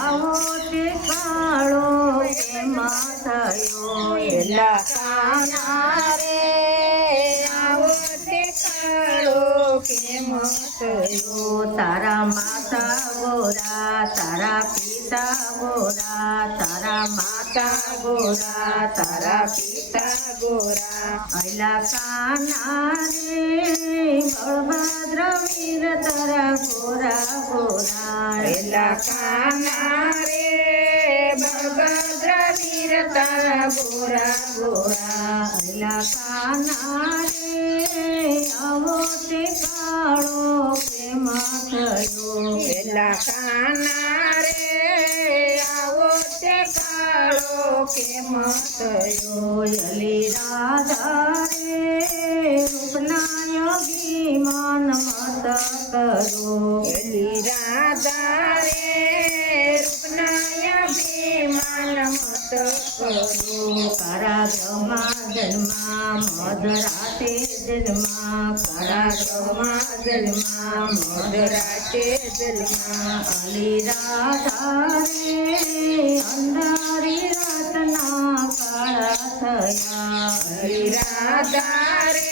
આવો તે કાળો કેમ થયો એલા કાના રે આવો તે કાળો કેમ થયો તારા માતા ગોરા તારા પિતા ગોરા તારા માતા ગોરા તારા પિતા ગોરા અલા કાના રે બળભદ્ર વીર તારા ગોરા ગોરા એલા કાના રે બળભદ્ર વીર તારા ગોરા ગોરા અલા કાના રે આવો તે કાળો પ્રેમ થયો એલા કાના રે આવો તે કાળો કેમ થયો અલી રાધા રે રૂપના અભિમાન મત કરો એલી રાધા રે રૂપના અભિમાન મત કરો કારાગૃહમાં જન્મા મધરાતે જન્મા કારાગૃહમાં જન્મા મધરાતે જન્મા અલી રાધા રે અંધારી રાતના કાળા થયા હરી રાધા રે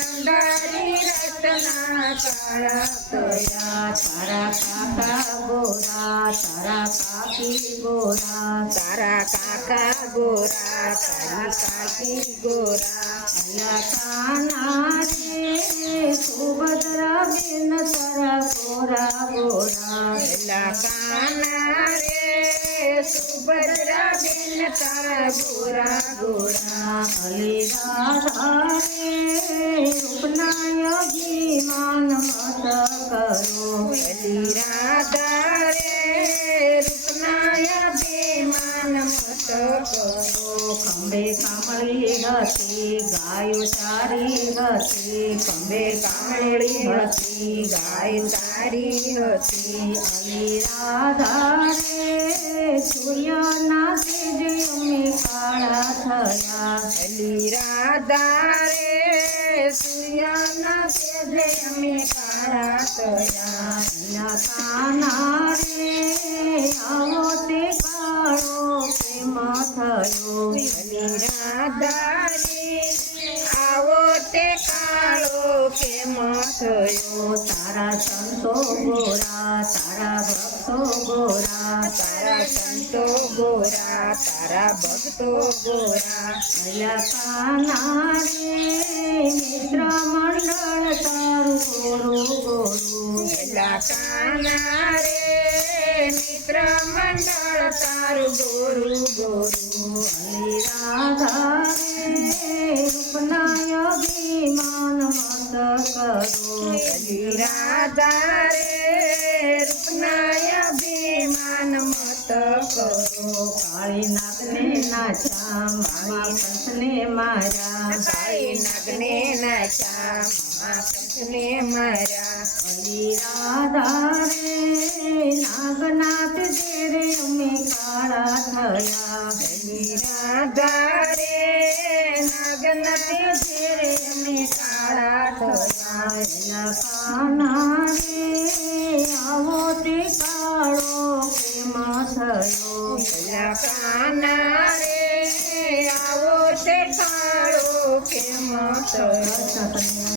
અંધારી રતના કાળા થયા તારા કાકા ગોરા તારા કાકી ગોરા તારા કાકા ગોરા તારી કાકી ગોરા અલા કાના રે સુભદ્રા બેન તારા ગોરા ગોરા એલા કાના રે સુભદ્રા બેન તારા ગોરા ગોરા અલી રાધા રે રૂપના અભિમાન મત કરો એલી રાધા રે રૂપના અભિમાન મત કરો ખંભે કામળી હતી ગાયો ચારી હતી ખંભે કામળી હતી ગાય તારી હતી અલી રાધા રે સૂર્યના તેજે અમે કાળા થયા એલી રાધા રે સૂર્યના તેજે અમે કાળા થયા અલા કાના રે આવો તે કાળો પ્રેમ થયો એલી રાધા રે આવો તે કાળો કેમ થયો તારા સંતો ગોરા તારા ભક્તો ગોરા તારા સંતો ગોરા તારા ભક્તો ગોરા અલા કાના રે મિત્ર મંડળ તારું ગોરું ગોરું એલા કાના રે મિત્ર મંડળ તારું ગોરું ગોરું અલી રાધા રે રૂપના અભિમાન મત કરો એલી રાધા રે રૂપના અભિમાન મત કરો કાળી નાગને નાચા મામા કંસને માર્યા કાળી નાગને નાચા મામા કંસને માર્યા અલી રાધા રે નાગનાથ જેરે અમે કાળા થયા એલી રાધા રે નાગનાથ જેરે અમે કાળા થયા અલા કાના રે આવો તે કાળો પ્રેમ થયો એલા કાના રે આવો તે કાળો કેમ થયો